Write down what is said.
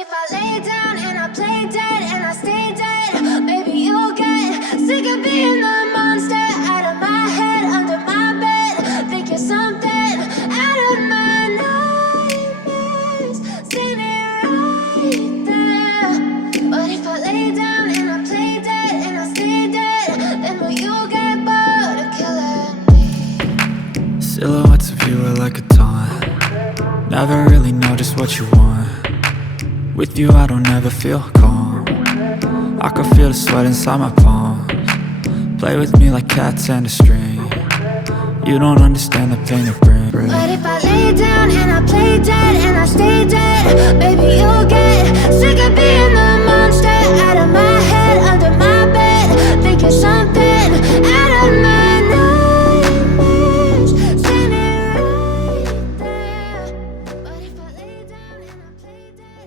if I lay down and I play dead and I stay dead? Maybe you'll get sick of being the monster out of my head, under my bed. Think you're something out of my nightmares, standing right there. But if I lay down and I play dead and I stay dead, then will you get bored of killing me? Silhouettes of you are like a taunt. Never really know just what you want. With you I don't ever feel calm. I can feel the sweat inside my palms. Play with me like cats and a string. You don't understand the pain it brings. But if I lay down and I play dead and I stay dead, baby, you'll